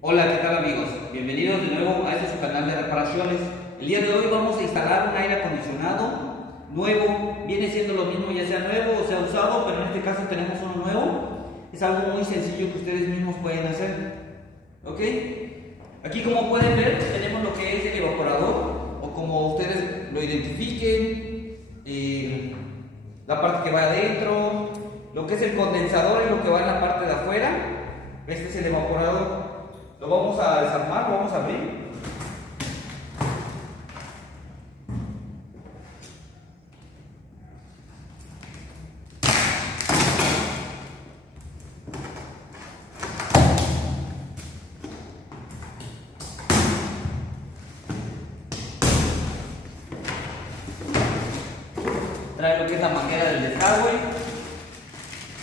Hola, ¿qué tal amigos? Bienvenidos de nuevo a este su canal de reparaciones. El día de hoy vamos a instalar un aire acondicionado nuevo. Viene siendo lo mismo, ya sea nuevo o sea usado, pero en este caso tenemos uno nuevo. Es algo muy sencillo que ustedes mismos pueden hacer. ¿Ok? Aquí, como pueden ver, tenemos lo que es el evaporador, o como ustedes lo identifiquen, la parte que va adentro, lo que es el condensador y lo que va en la parte de afuera. Este es el evaporador. Lo vamos a desarmar, lo vamos a abrir. Trae lo que es la manguera del desagüe,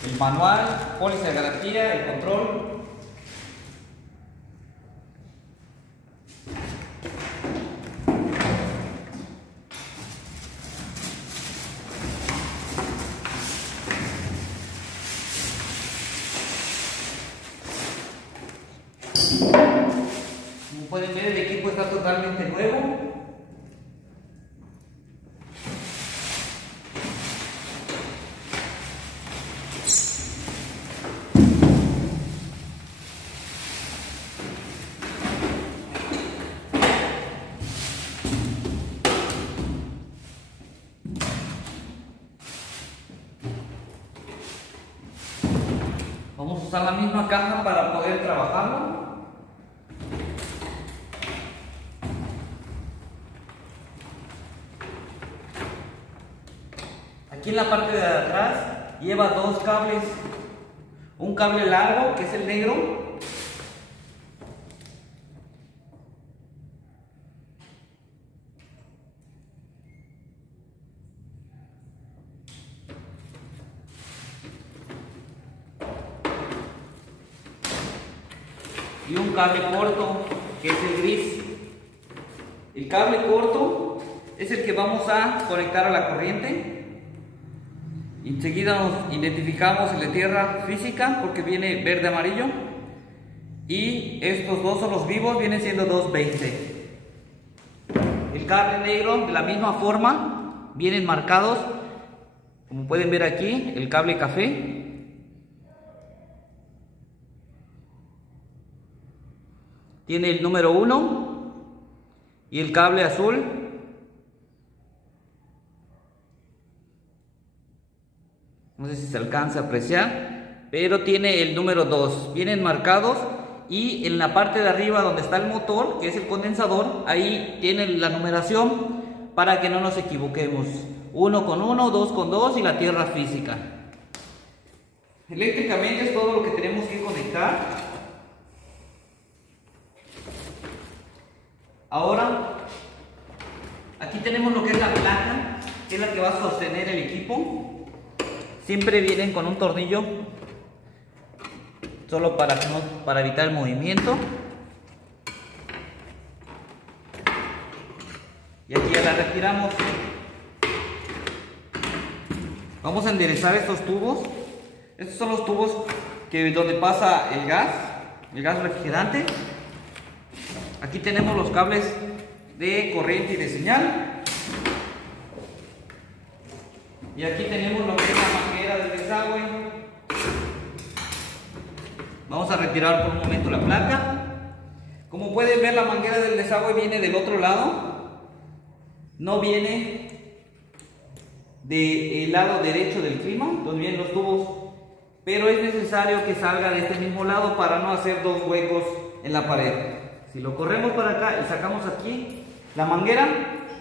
el manual, póliza de garantía, el control. Como pueden ver, el equipo está totalmente nuevo. Vamos a usar la misma caja para poder trabajarlo. Aquí en la parte de atrás lleva dos cables, un cable largo que es el negro y un cable corto que es el gris. El cable corto es el que vamos a conectar a la corriente. Enseguida nos identificamos el de tierra física porque viene verde amarillo, y estos dos son los vivos, vienen siendo 220. El cable negro de la misma forma, vienen marcados, como pueden ver aquí, el cable café tiene el número 1 y el cable azul no sé si se alcanza a apreciar, pero tiene el número 2. Vienen marcados, y en la parte de arriba donde está el motor, que es el condensador, ahí tiene la numeración para que no nos equivoquemos. 1 con 1, 2 con 2 y la tierra física. Eléctricamente es todo lo que tenemos que conectar. Ahora, aquí tenemos lo que es la placa, que es la que va a sostener el equipo. Siempre vienen con un tornillo solo para evitar el movimiento. Y aquí ya la retiramos. Vamos a enderezar estos tubos. Estos son los tubos donde pasa el gas refrigerante. Aquí tenemos los cables de corriente y de señal. Y aquí tenemos lo que es la manguera del desagüe. Vamos a retirar por un momento la placa. Como pueden ver, la manguera del desagüe viene del otro lado. No viene del lado derecho del clima, donde vienen los tubos. Pero es necesario que salga de este mismo lado para no hacer dos huecos en la pared. Si lo corremos para acá y sacamos aquí la manguera,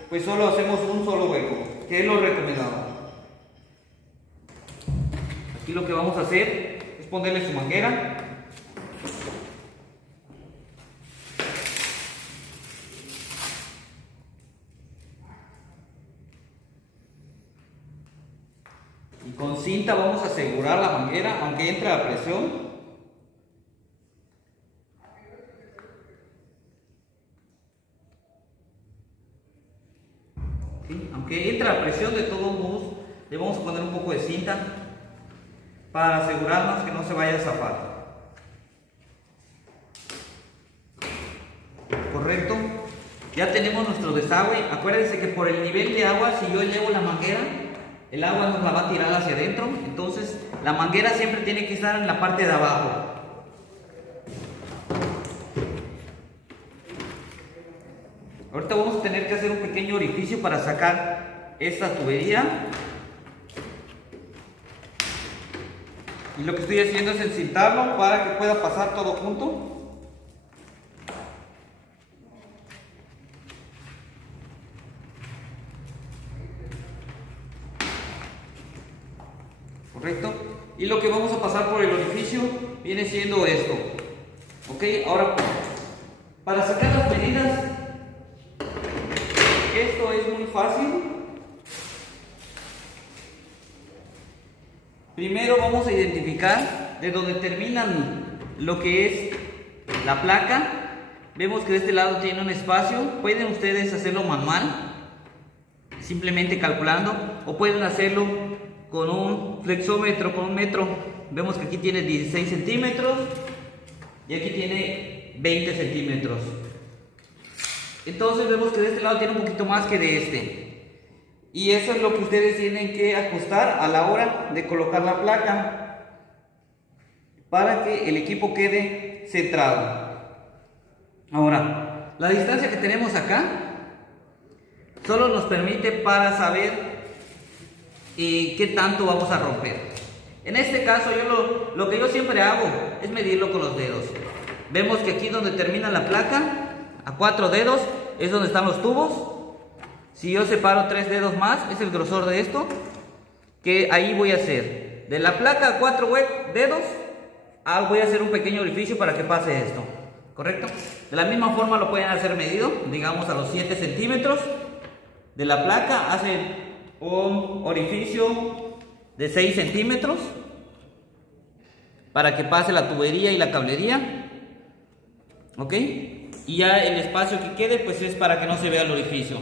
pues solo hacemos un solo hueco, que es lo recomendado. Aquí lo que vamos a hacer es ponerle su manguera. Y con cinta vamos a asegurar la manguera, aunque entre a presión. ¿Sí? Aunque entre a presión, de todos modos le vamos a poner un poco de cinta para asegurarnos que no se vaya a zafar. Ya tenemos nuestro desagüe. Acuérdense que por el nivel de agua, si yo elevo la manguera, el agua nos la va a tirar hacia adentro. Entonces la manguera siempre tiene que estar en la parte de abajo. Ahorita vamos a tener que hacer un pequeño orificio para sacar esta tubería. Y lo que estoy haciendo es encintarlo para que pueda pasar todo junto. Correcto. Y lo que vamos a pasar por el orificio viene siendo esto. Ok, ahora para sacar las medidas, esto es muy fácil. Primero vamos a identificar de donde terminan lo que es la placa. Vemos que de este lado tiene un espacio. Pueden ustedes hacerlo manual, simplemente calculando, o pueden hacerlo con un flexómetro, con un metro. Vemos que aquí tiene 16 centímetros y aquí tiene 20 centímetros. Entonces vemos que de este lado tiene un poquito más que de este. Y eso es lo que ustedes tienen que ajustar a la hora de colocar la placa para que el equipo quede centrado. Ahora, la distancia que tenemos acá solo nos permite para saber qué tanto vamos a romper. En este caso lo que yo siempre hago es medirlo con los dedos. Vemos que aquí donde termina la placa, a 4 dedos es donde están los tubos. Si yo separo 3 dedos más, es el grosor de esto, que ahí voy a hacer de la placa a 4 dedos, voy a hacer un pequeño orificio para que pase esto, ¿correcto? De la misma forma lo pueden hacer medido, digamos a los 7 centímetros de la placa, hacen un orificio de 6 centímetros para que pase la tubería y la cablería, ¿ok? Y ya el espacio que quede pues es para que no se vea el orificio.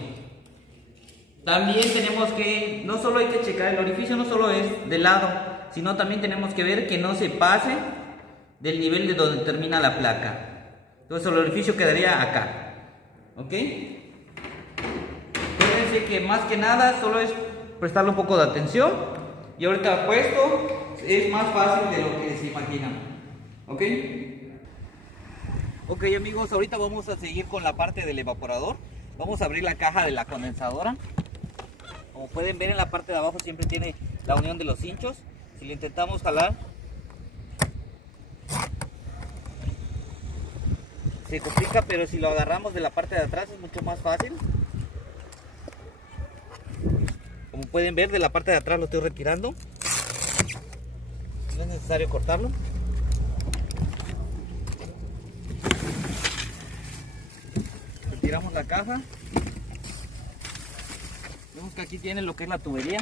También tenemos que, no solo hay que checar el orificio, no solo es de lado, sino también tenemos que ver que no se pase del nivel de donde termina la placa. Entonces el orificio quedaría acá, ¿ok? Fíjense que más que nada solo es prestarle un poco de atención. Y ahorita puesto es más fácil de lo que se imaginan, ¿ok? Ok amigos, ahorita vamos a seguir con la parte del evaporador. Vamos a abrir la caja de la condensadora. Como pueden ver, en la parte de abajo siempre tiene la unión de los cinchos. Si le intentamos jalar, se complica, pero si lo agarramos de la parte de atrás es mucho más fácil. Como pueden ver, de la parte de atrás lo estoy retirando. No es necesario cortarlo. Retiramos la caja. Vemos que aquí tiene lo que es la tubería.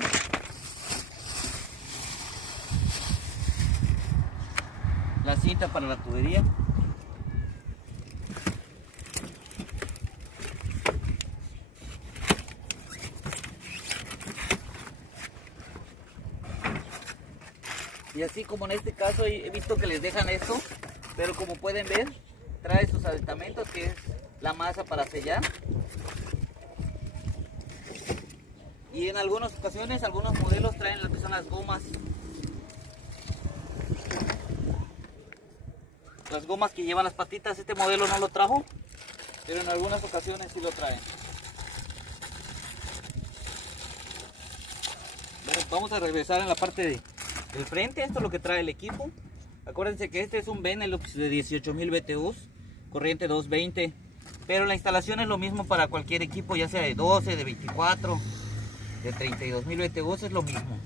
La cinta para la tubería. Y así como en este caso he visto que les dejan esto, pero como pueden ver, trae sus aditamentos, que es la masa para sellar. Y en algunas ocasiones, algunos modelos traen lo que son las gomas. Las gomas que llevan las patitas, este modelo no lo trajo, pero en algunas ocasiones sí lo traen. Bueno, vamos a regresar en la parte del frente. Esto es lo que trae el equipo. Acuérdense que este es un Benelux de 18.000 BTUs, corriente 220, pero la instalación es lo mismo para cualquier equipo, ya sea de 12, de 24, de 32.000 BTUs, es lo mismo.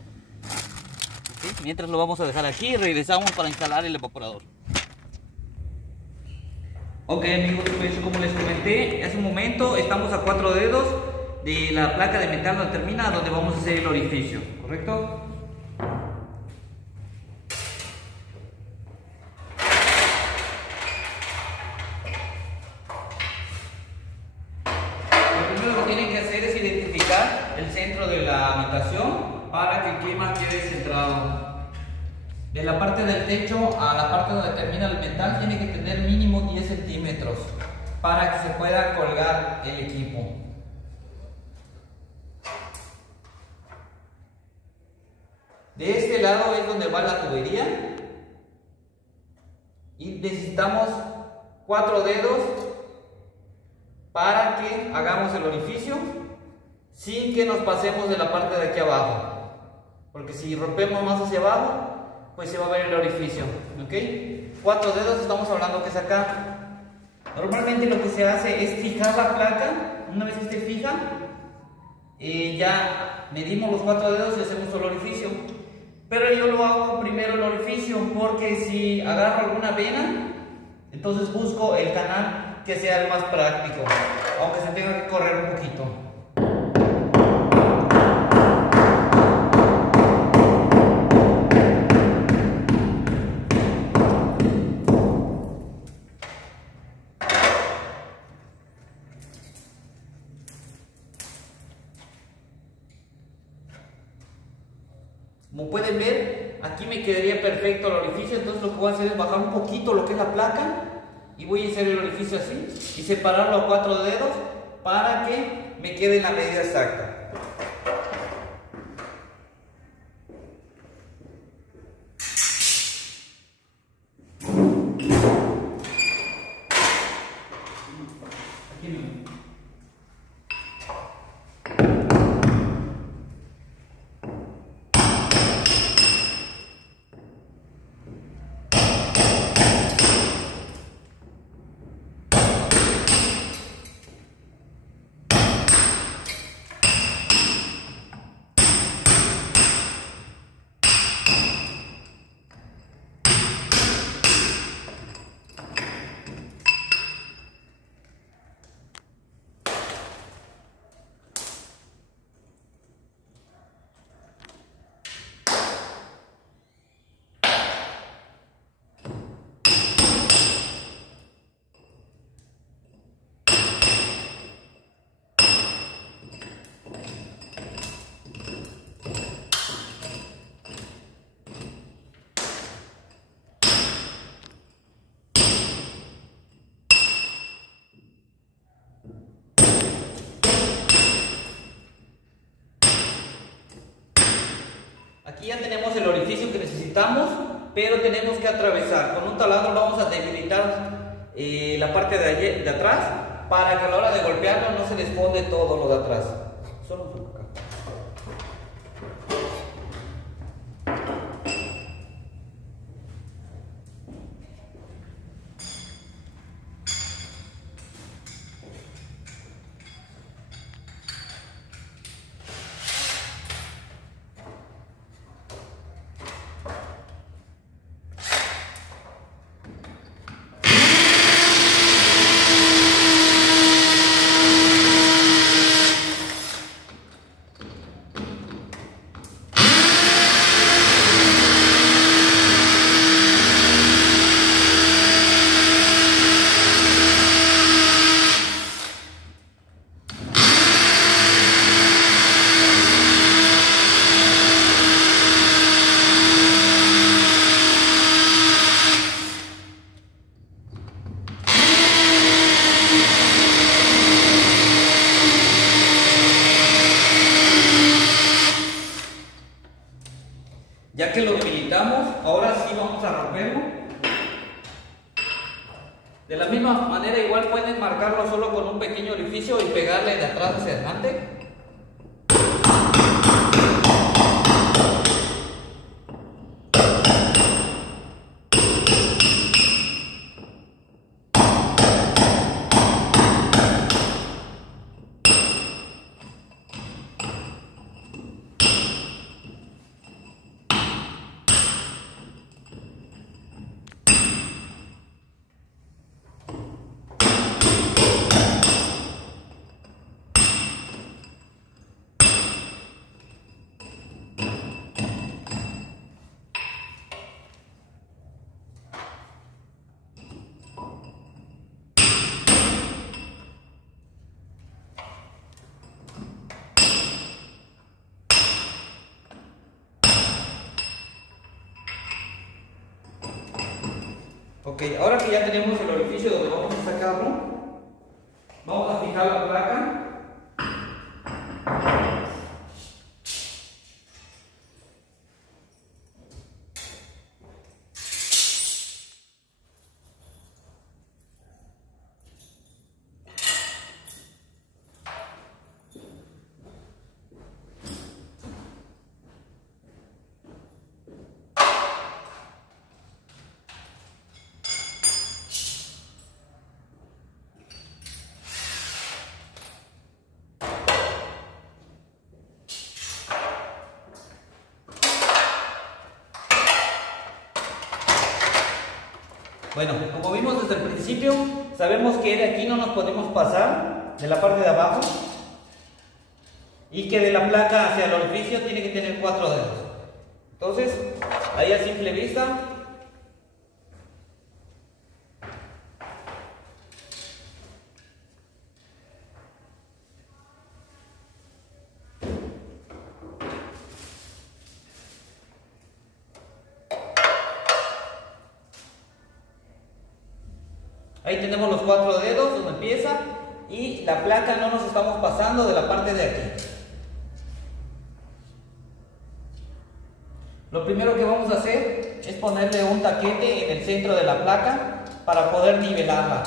¿Sí? Mientras lo vamos a dejar aquí y regresamos para instalar el evaporador. Ok amigos, pues como les comenté hace un momento, estamos a 4 dedos de la placa de metal donde termina, donde vamos a hacer el orificio, ¿correcto? Lo primero que tienen que hacer es identificar el centro de la habitación para que el clima quede centrado. De la parte del techo a la parte donde termina el metal tiene que tener mínimo 10 centímetros. para que se pueda colgar el equipo. De este lado es donde va la tubería y necesitamos 4 dedos para que hagamos el orificio sin que nos pasemos de la parte de aquí abajo, porque si rompemos más hacia abajo pues se va a ver el orificio, ¿ok? 4 dedos, estamos hablando que es acá. Normalmente lo que se hace es fijar la placa. Una vez que esté fija, ya medimos los 4 dedos y hacemos el orificio. Pero yo lo hago primero el orificio, porque si agarro alguna vena, entonces busco el canal que sea el más práctico, aunque se tenga que correr un poquito. Como pueden ver, aquí me quedaría perfecto el orificio, entonces lo que voy a hacer es bajar un poquito lo que es la placa y voy a hacer el orificio así y separarlo a 4 dedos para que me quede en la medida exacta. Aquí ya tenemos el orificio que necesitamos, pero tenemos que atravesar. Con un taladro vamos a debilitar la parte de atrás para que a la hora de golpearlo no se desfonde todo lo de atrás. Solo un poco acá. Ya que lo debilitamos, ahora sí vamos a romperlo. De la misma manera, igual pueden marcarlo solo con un pequeño orificio y pegarle de atrás hacia adelante. Ok, ahora que ya tenemos el orificio donde vamos a sacarlo, Vamos a fijar la placa. Bueno, como vimos desde el principio, sabemos que de aquí no nos podemos pasar de la parte de abajo y que de la placa hacia el orificio tiene que tener 4 dedos. Entonces, ahí a simple vista, ahí tenemos los 4 dedos donde empieza y la placa no nos estamos pasando de la parte de aquí. Lo primero que vamos a hacer es ponerle un taquete en el centro de la placa para poder nivelarla.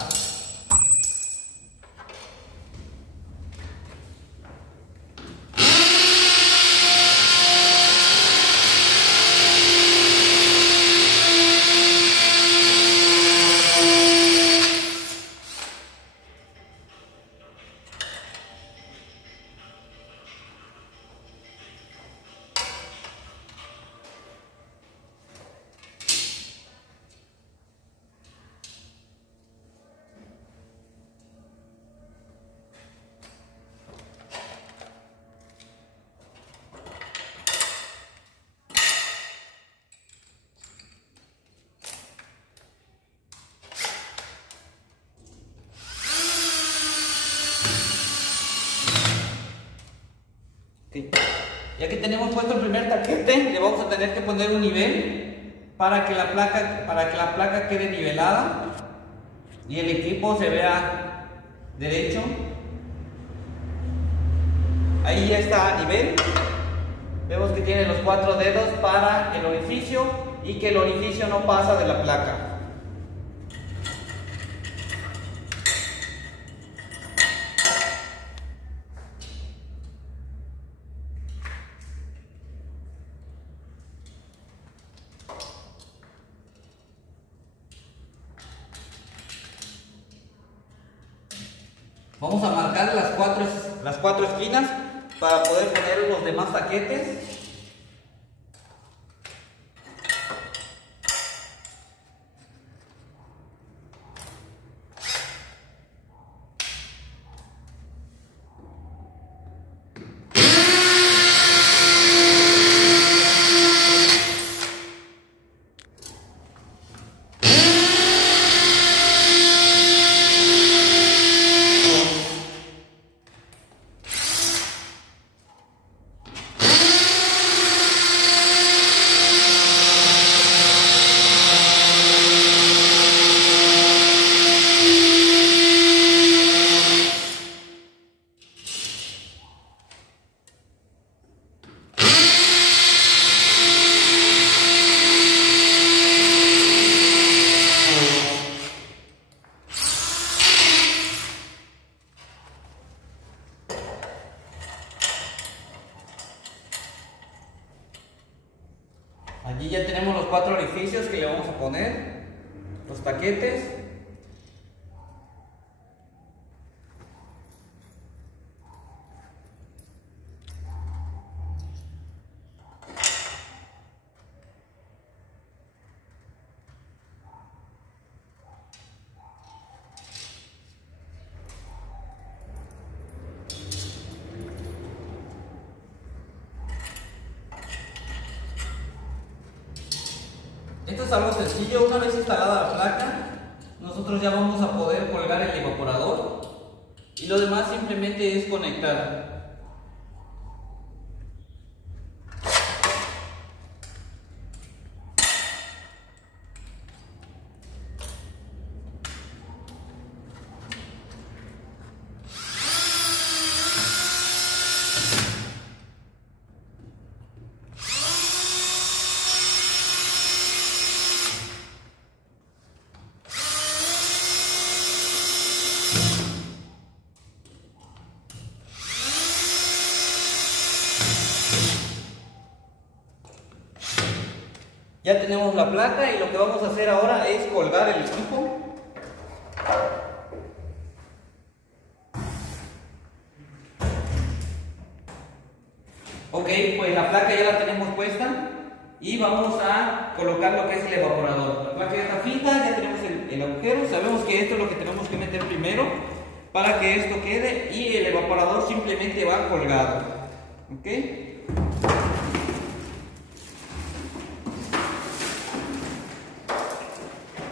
Ya que tenemos puesto el primer taquete, le vamos a tener que poner un nivel para que la placa quede nivelada y el equipo se vea derecho. Ahí ya está a nivel. Vemos que tiene los 4 dedos para el orificio y que el orificio no pasa de la placa. Vamos a marcar las cuatro esquinas para poder poner los demás taquetes. Allí ya tenemos los 4 orificios que le vamos a poner, los taquetes. Esto es algo sencillo. Una vez instalada la placa, nosotros ya vamos a poder colgar el evaporador y lo demás simplemente es conectar. Ya tenemos la placa y lo que vamos a hacer ahora es colgar el equipo. Ok, pues la placa ya la tenemos puesta y vamos a colocar lo que es el evaporador. La placa ya está fija, ya tenemos el agujero, sabemos que esto es lo que tenemos que meter primero para que esto quede y el evaporador simplemente va colgado. Ok.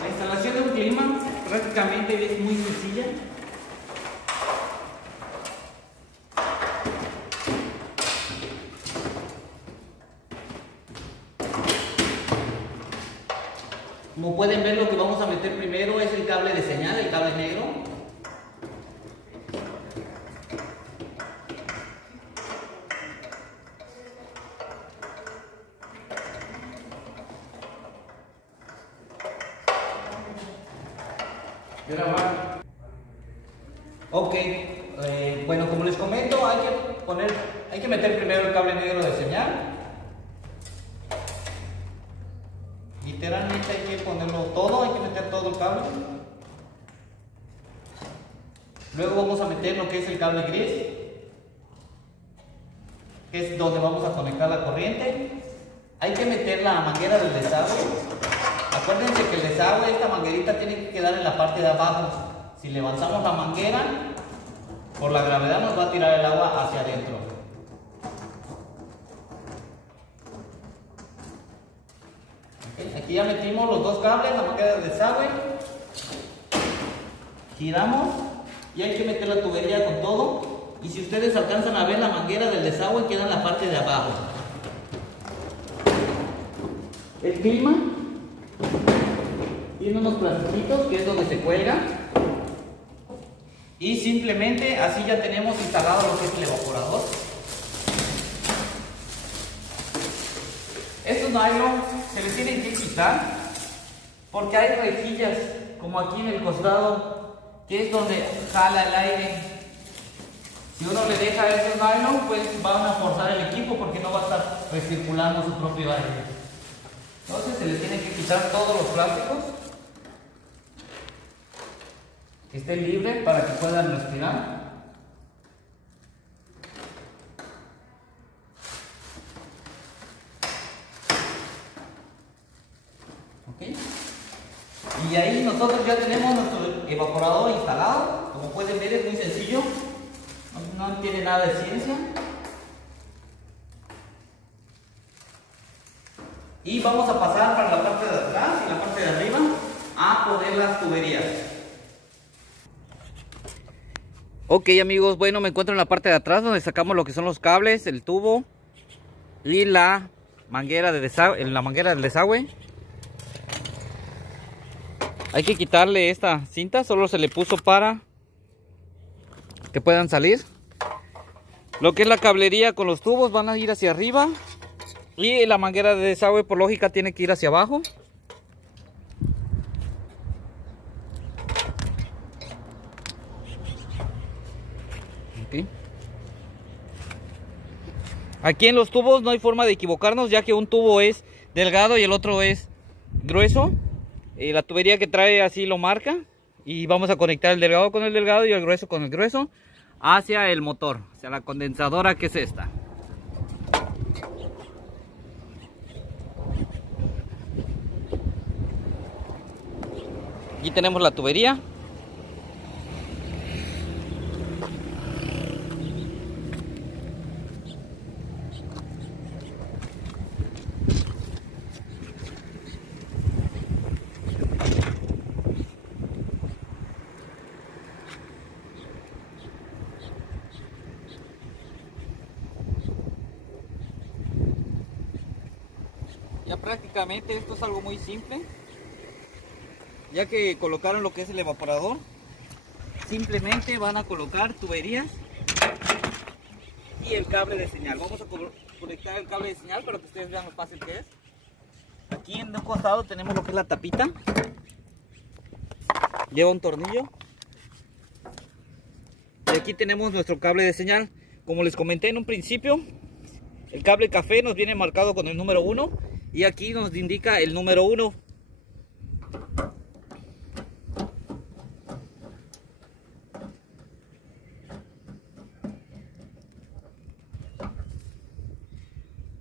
La instalación de un clima prácticamente es muy sencilla. Como pueden ver, lo que vamos a meter primero es el cable de señal, el cable negro. Ok, bueno, como les comento, hay que meter primero el cable negro de señal. Literalmente hay que ponerlo todo, hay que meter todo el cable. Luego vamos a meter lo que es el cable gris, que es donde vamos a conectar la corriente. Hay que meter la manguera del desagüe. Acuérdense que el desagüe, esta manguerita tiene que quedar en la parte de abajo. Si levantamos la manguera, por la gravedad nos va a tirar el agua hacia adentro. Aquí ya metimos los dos cables, la manguera del desagüe. Giramos y hay que meter la tubería con todo. Y si ustedes alcanzan a ver, la manguera del desagüe queda en la parte de abajo. El clima tiene unos plastiquitos que es donde se cuelga. Y simplemente así ya tenemos instalado lo que es el evaporador. Estos nylon se les tienen que quitar porque hay rejillas como aquí en el costado, que es donde jala el aire. Si uno le deja esos nylon, pues van a forzar el equipo porque no va a estar recirculando su propio aire. Entonces se les tiene que quitar todos los plásticos, que estén libres para que puedan respirar. ¿Okay? Y ahí nosotros ya tenemos nuestro evaporador instalado. Como pueden ver, es muy sencillo, no tiene nada de ciencia. Y vamos a pasar para la parte de atrás y la parte de arriba a poner las tuberías. Ok, amigos, bueno, me encuentro en la parte de atrás donde sacamos lo que son los cables, el tubo y la manguera de desagüe, la manguera del desagüe. Hay que quitarle esta cinta, solo se le puso para que puedan salir. Lo que es la cablería con los tubos van a ir hacia arriba y la manguera de desagüe por lógica tiene que ir hacia abajo. Okay. Aquí en los tubos no hay forma de equivocarnos, ya que un tubo es delgado y el otro es grueso. La tubería que trae así lo marca y vamos a conectar el delgado con el delgado y el grueso con el grueso hacia el motor, hacia la condensadora, que es esta. Aquí tenemos la tubería. Ya prácticamente esto es algo muy simple, ya que colocaron lo que es el evaporador. Simplemente van a colocar tuberías y el cable de señal. Vamos a conectar el cable de señal para que ustedes vean lo fácil que es. Aquí en un costado tenemos lo que es la tapita, lleva un tornillo y aquí tenemos nuestro cable de señal. Como les comenté en un principio, el cable café nos viene marcado con el número 1 y aquí nos indica el número 1.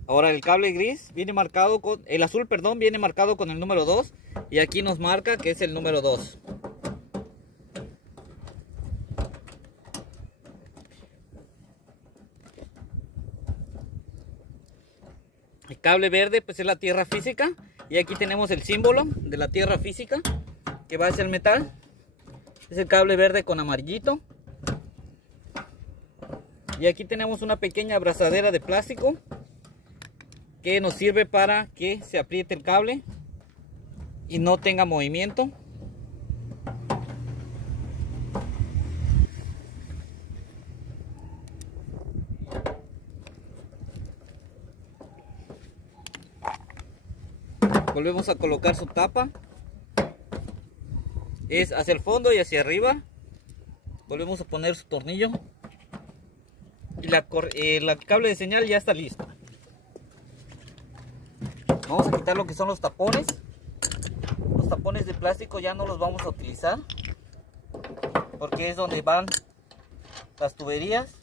Ahora el cable gris viene marcado con el azul, perdón, viene marcado con el número 2 y aquí nos marca que es el número 2. El cable verde pues es la tierra física y aquí tenemos el símbolo de la tierra física que va hacia el metal. Es el cable verde con amarillito. Y aquí tenemos una pequeña abrazadera de plástico que nos sirve para que se apriete el cable y no tenga movimiento. Volvemos a colocar su tapa. Es hacia el fondo y hacia arriba. Volvemos a poner su tornillo. Y la cable de señal ya está lista. Vamos a quitar lo que son los tapones. Los tapones de plástico ya no los vamos a utilizar, porque es donde van las tuberías.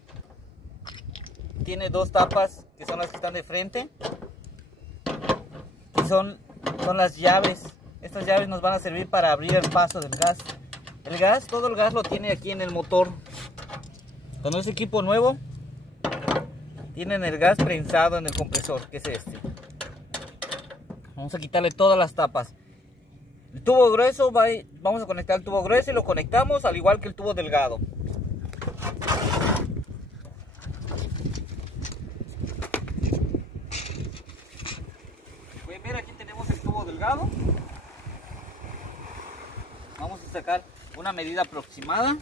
Tiene dos tapas que son las que están de frente. Y son las llaves. Estas llaves nos van a servir para abrir el paso del gas. El gas, todo el gas lo tiene aquí en el motor. Con ese equipo nuevo, tienen el gas prensado en el compresor, que es este. Vamos a quitarle todas las tapas. El tubo grueso, vamos a conectar el tubo grueso y lo conectamos al igual que el tubo delgado. Pueden ver, aquí tenemos el tubo delgado. Vamos a sacar una medida aproximada.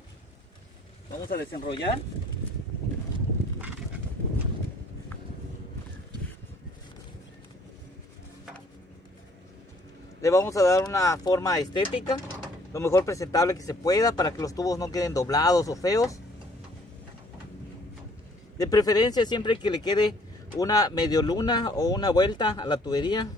Vamos a desenrollar. Le vamos a dar una forma estética, lo mejor presentable que se pueda, para que los tubos no queden doblados o feos. De preferencia siempre que le quede una medio luna o una vuelta a la tubería.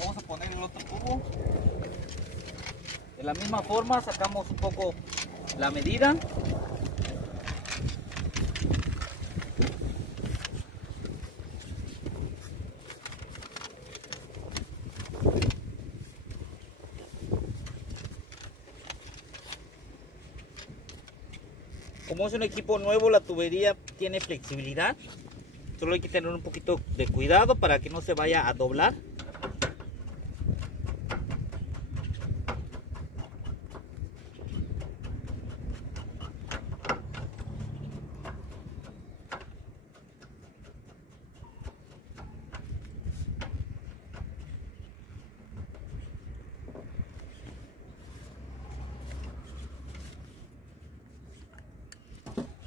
Vamos a poner el otro tubo. De la misma forma sacamos un poco la medida. Como es un equipo nuevo, la tubería tiene flexibilidad. Solo hay que tener un poquito de cuidado para que no se vaya a doblar.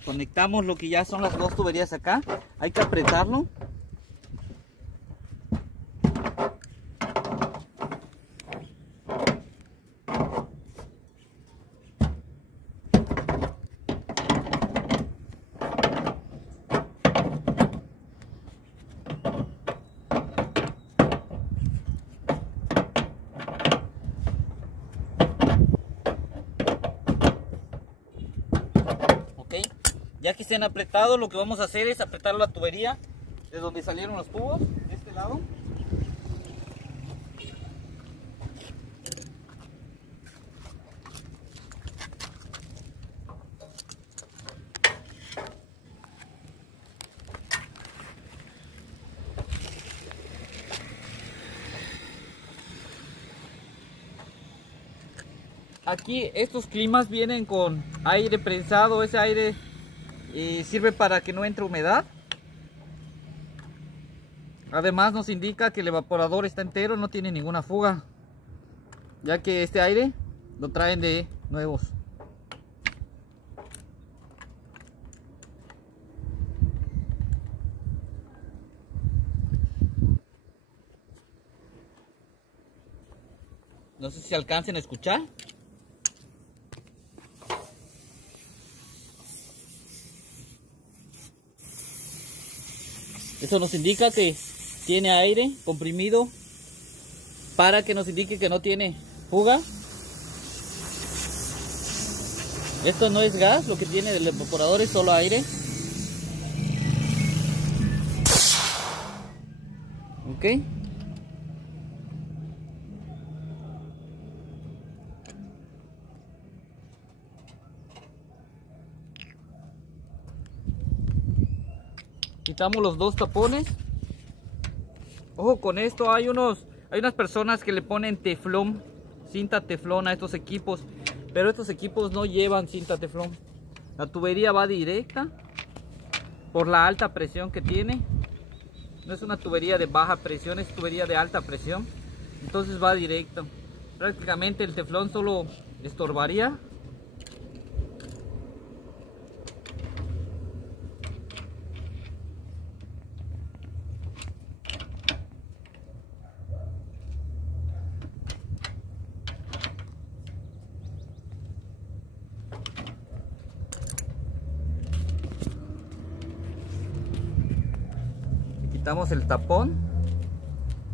Conectamos lo que ya son las dos tuberías acá. Hay que apretarlo. Ya que estén apretados, lo que vamos a hacer es apretar la tubería de donde salieron los tubos, de este lado. Aquí estos climas vienen con aire prensado, ese aire sirve para que no entre humedad. Además nos indica que el evaporador está entero, no tiene ninguna fuga, ya que este aire lo traen de nuevos. No sé si alcancen a escuchar. Eso nos indica que tiene aire comprimido para que nos indique que no tiene fuga. Esto no es gas, lo que tiene del evaporador es solo aire. Ok. Quitamos los dos tapones. Ojo con esto, hay unas personas que le ponen teflón, cinta teflón a estos equipos, pero estos equipos no llevan cinta teflón. La tubería va directa por la alta presión que tiene. No es una tubería de baja presión, es tubería de alta presión. Entonces va directo. Prácticamente el teflón solo estorbaría. Quitamos el tapón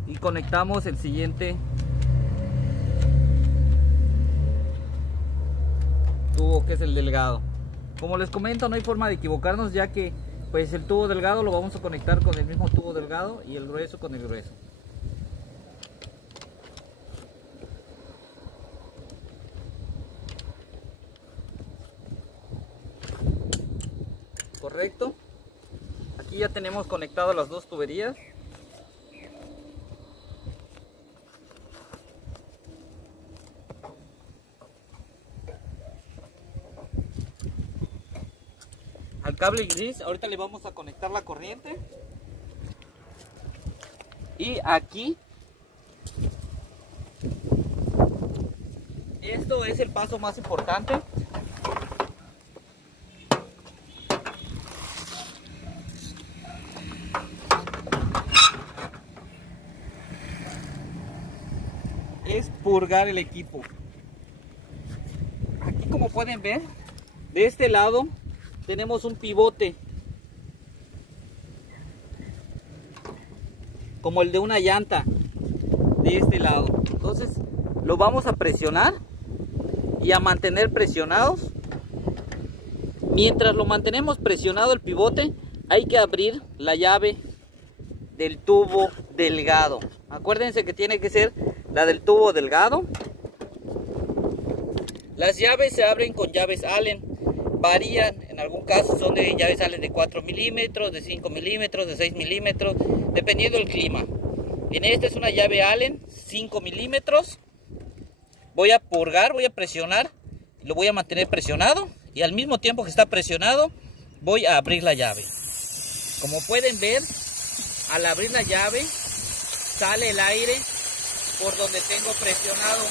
y conectamos el siguiente tubo, que es el delgado. Como les comento, no hay forma de equivocarnos, ya que pues el tubo delgado lo vamos a conectar con el mismo tubo delgado y el grueso con el grueso. Correcto. Aquí ya tenemos conectadas las dos tuberías. Al cable gris ahorita le vamos a conectar la corriente. Y aquí, esto es el paso más importante. Es purgar el equipo. Aquí, como pueden ver, de este lado tenemos un pivote como el de una llanta de este lado. Entonces lo vamos a presionar y a mantener presionados. Mientras lo mantenemos presionado el pivote, hay que abrir la llave del tubo delgado. Acuérdense que tiene que ser la del tubo delgado. Las llaves se abren con llaves Allen. Varían, en algún caso son de llaves Allen de 4 milímetros, de 5 milímetros, de 6 milímetros, dependiendo del clima. En esta es una llave Allen 5 milímetros. Voy a purgar, voy a presionar, lo voy a mantener presionado, y al mismo tiempo que está presionado voy a abrir la llave. Como pueden ver, al abrir la llave sale el aire por donde tengo presionado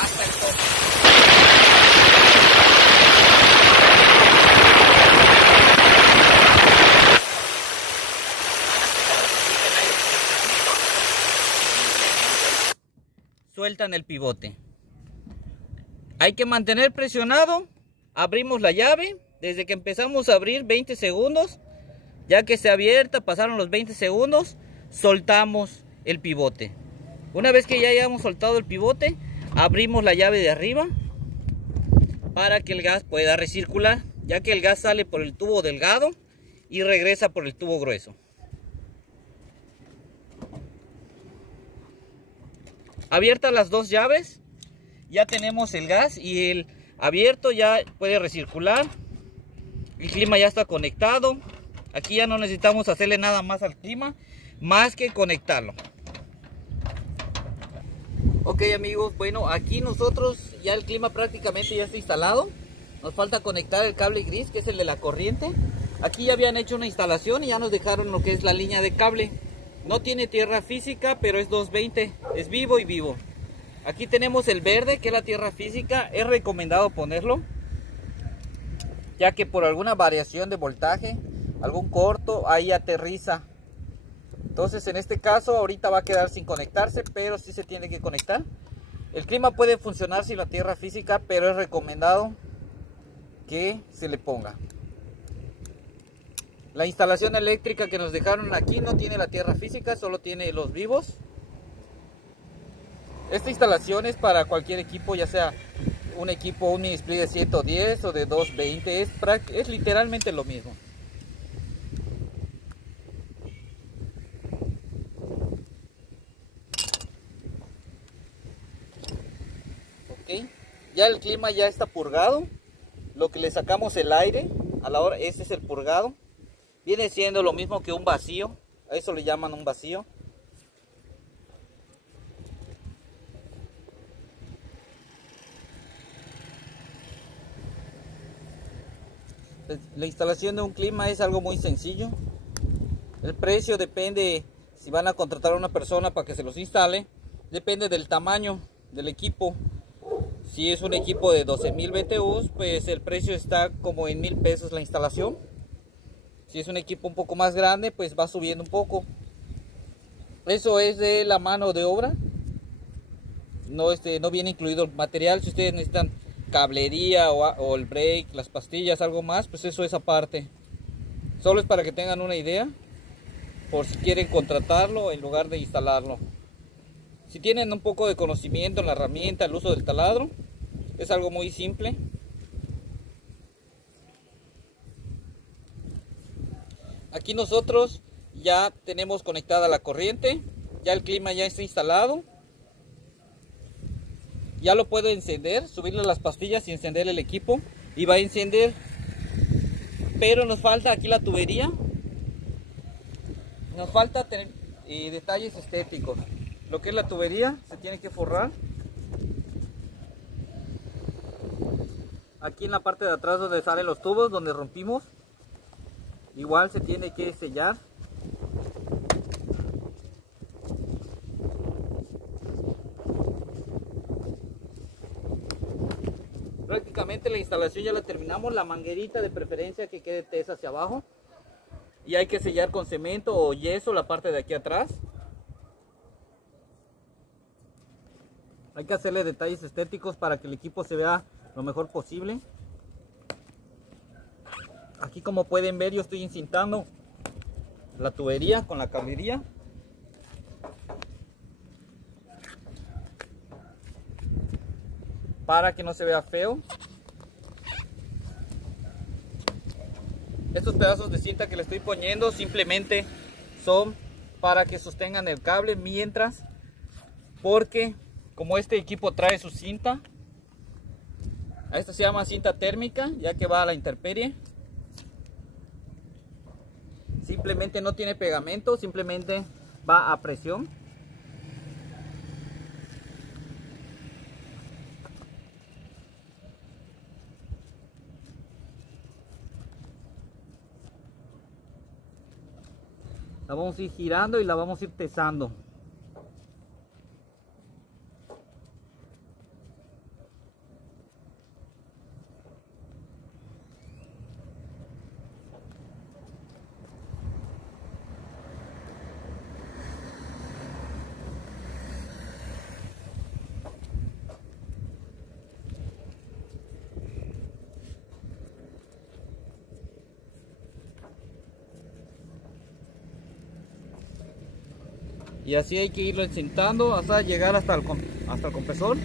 hasta el tope. Sueltan el pivote. Hay que mantener presionado. Abrimos la llave. Desde que empezamos a abrir 20 segundos. Ya que esté abierta, pasaron los 20 segundos, soltamos el pivote. Una vez que ya hayamos soltado el pivote, abrimos la llave de arriba para que el gas pueda recircular, ya que el gas sale por el tubo delgado y regresa por el tubo grueso. Abiertas las dos llaves, ya tenemos el gas y el abierto ya puede recircular. El clima ya está conectado. Aquí ya no necesitamos hacerle nada más al clima, más que conectarlo. Ok amigos, bueno, aquí nosotros ya el clima prácticamente ya está instalado. Nos falta conectar el cable gris, que es el de la corriente. Aquí ya habían hecho una instalación y ya nos dejaron lo que es la línea de cable. No tiene tierra física, pero es 220, es vivo y vivo. Aquí tenemos el verde, que es la tierra física. Es recomendado ponerlo, ya que por alguna variación de voltaje, algún corto, ahí aterriza. Entonces en este caso ahorita va a quedar sin conectarse, pero sí se tiene que conectar. El clima puede funcionar sin la tierra física, pero es recomendado que se le ponga. La instalación eléctrica que nos dejaron aquí no tiene la tierra física, solo tiene los vivos. Esta instalación es para cualquier equipo, ya sea un equipo, un mini split de 110 o de 220, es literalmente lo mismo. Ok, ya el clima ya está purgado. Lo que le sacamos el aire a la hora, ese es el purgado. Viene siendo lo mismo que un vacío, a eso le llaman un vacío. La instalación de un clima es algo muy sencillo. El precio depende, si van a contratar a una persona para que se los instale, depende del tamaño del equipo. Si es un equipo de 12,000 BTUs, pues el precio está como en 1,000 pesos la instalación. Si es un equipo un poco más grande, pues va subiendo un poco. Eso es de la mano de obra. No viene incluido el material. Si ustedes necesitan cablería o el brake, las pastillas, algo más, pues eso es aparte. Solo es para que tengan una idea, por si quieren contratarlo en lugar de instalarlo. Si tienen un poco de conocimiento en la herramienta, el uso del taladro, es algo muy simple. Aquí nosotros ya tenemos conectada la corriente, ya el clima ya está instalado. Ya lo puedo encender, subirle las pastillas y encender el equipo y va a encender. Pero nos falta aquí la tubería. Nos falta tener detalles estéticos. Lo que es la tubería se tiene que forrar. Aquí en la parte de atrás donde salen los tubos, donde rompimos, igual se tiene que sellar. Prácticamente la instalación ya la terminamos, la manguerita de preferencia que quede tesa hacia abajo y hay que sellar con cemento o yeso la parte de aquí atrás. Hay que hacerle detalles estéticos para que el equipo se vea lo mejor posible. Aquí, como pueden ver, yo estoy encintando la tubería con la cablería. Para que no se vea feo. Estos pedazos de cinta que le estoy poniendo simplemente son para que sostengan el cable mientras, porque como este equipo trae su cinta, a esta se llama cinta térmica, ya que va a la intemperie. Simplemente no tiene pegamento, simplemente va a presión. La vamos a ir girando y la vamos a ir tesando. Y así hay que irlo encintando hasta llegar hasta el compresor.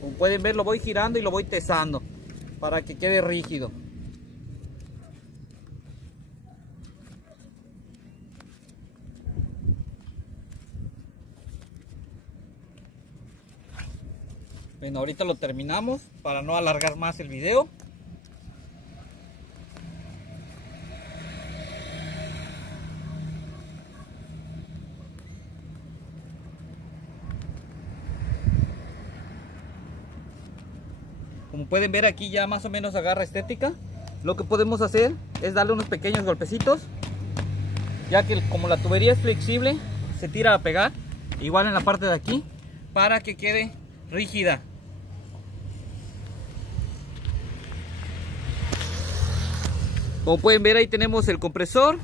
Como pueden ver, lo voy girando y lo voy tesando para que quede rígido. Bueno, ahorita lo terminamos para no alargar más el video. Como pueden ver, aquí ya más o menos agarra estética. Lo que podemos hacer es darle unos pequeños golpecitos, ya que como la tubería es flexible, se tira a pegar. Igual en la parte de aquí, para que quede rígida. Como pueden ver, ahí tenemos el compresor.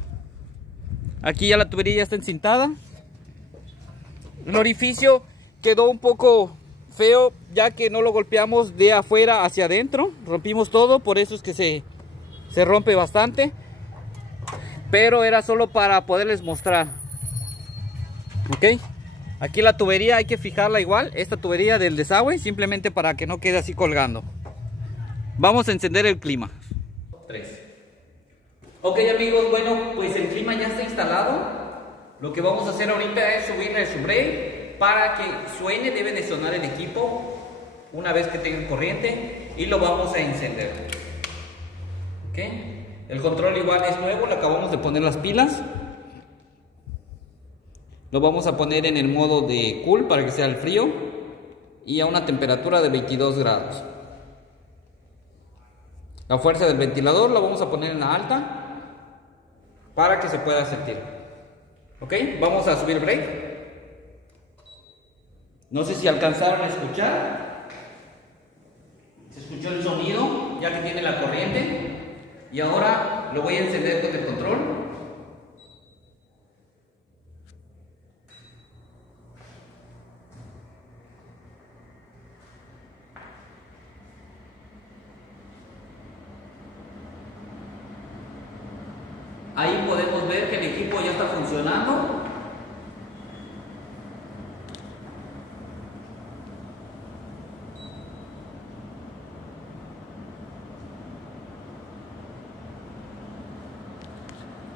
Aquí ya la tubería ya está encintada. El orificio quedó un poco feo, ya que no lo golpeamos de afuera hacia adentro. Rompimos todo, por eso es que se rompe bastante. pero era solo para poderles mostrar. Ok, aquí la tubería hay que fijarla igual, esta tubería del desagüe, simplemente para que no quede así colgando. Vamos a encender el clima. 3. Ok amigos, bueno, pues el clima ya está instalado. Lo que vamos a hacer ahorita es subirle su break para que suene. Debe de sonar el equipo una vez que tenga corriente, y lo vamos a encender. Ok, el control igual es nuevo, le acabamos de poner las pilas. Lo vamos a poner en el modo de cool para que sea el frío y a una temperatura de 22 grados. La fuerza del ventilador la vamos a poner en la alta para que se pueda sentir. Ok, vamos a subir el break. No sé si alcanzaron a escuchar. Se escuchó el sonido ya que tiene la corriente. Y ahora lo voy a encender con el control. Ahí podemos ver que el equipo ya está funcionando.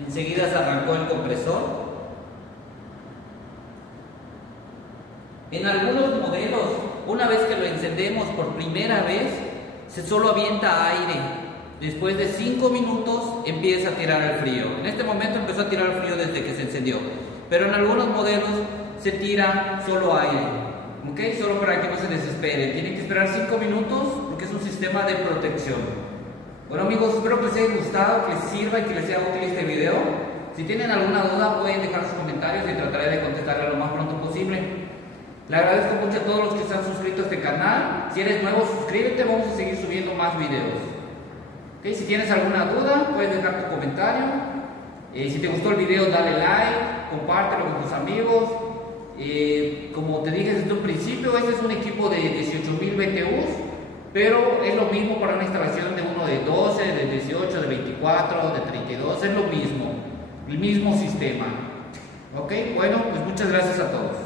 Enseguida se arrancó el compresor. En algunos modelos, una vez que lo encendemos por primera vez, se solo avienta aire. Después de 5 minutos empieza a tirar el frío. En este momento empezó a tirar el frío desde que se encendió. Pero en algunos modelos se tira solo aire. ¿Ok? Solo para que no se desespere. Tienen que esperar 5 minutos porque es un sistema de protección. Bueno amigos, espero que les haya gustado, que les sirva y que les sea útil este video. Si tienen alguna duda pueden dejar sus comentarios y trataré de contestarle lo más pronto posible. Le agradezco mucho a todos los que se han suscrito a este canal. Si eres nuevo, suscríbete, vamos a seguir subiendo más videos. Okay, si tienes alguna duda, puedes dejar tu comentario. Si te gustó el video, dale like, compártelo con tus amigos. Como te dije desde un principio, este es un equipo de 18.000 BTUs, pero es lo mismo para una instalación de uno de 12, de 18, de 24, de 32, es lo mismo, el mismo sistema. Ok, bueno, pues muchas gracias a todos.